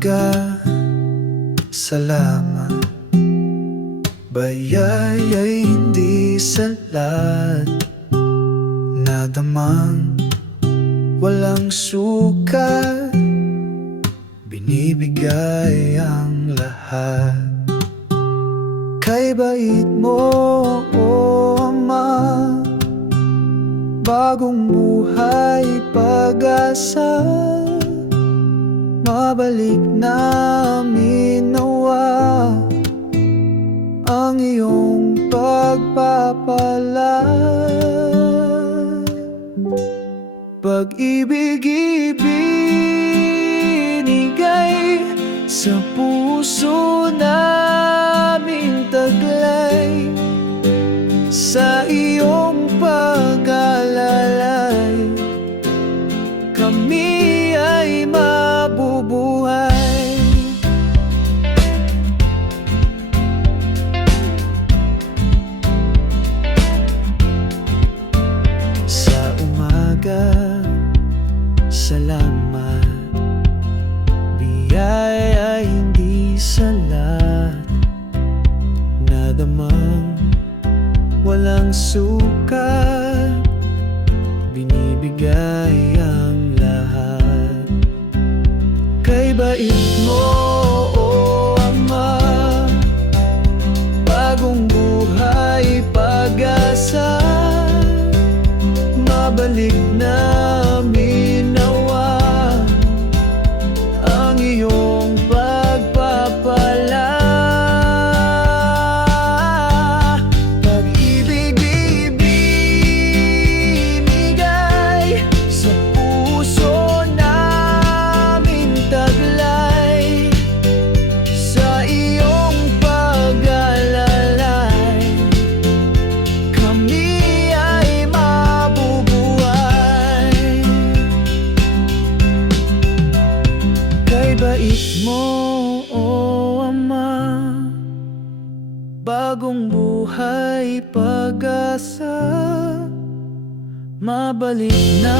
umaga, salamat. Bayaya'y hindi salat, nadamang walang sukat, binibigay ang lahat. Kay bait mo, o Ama, bagong buhay, pag-asa, mabalik namin nawa ang iyong pagpapala. Pag-ibig ibinigay sa puso naming taglay, sa iyong pag-alalay kami ay mabubuhay. Sa umaga, salamat. Biyaya hindi salat, nadamang walang sukat, binibigay ang lahat. Kay bait mo, o Ama, bagong buhay, pag-asa, mabalik namin nawa ang iyong pagpapala. Pag-ibig ibinigay sa puso namin taglay, sa iyong pag-alalay kami ay mabubuhay. Kay bait mo, o Ama, bagong buhay, pag-asa, mabalik na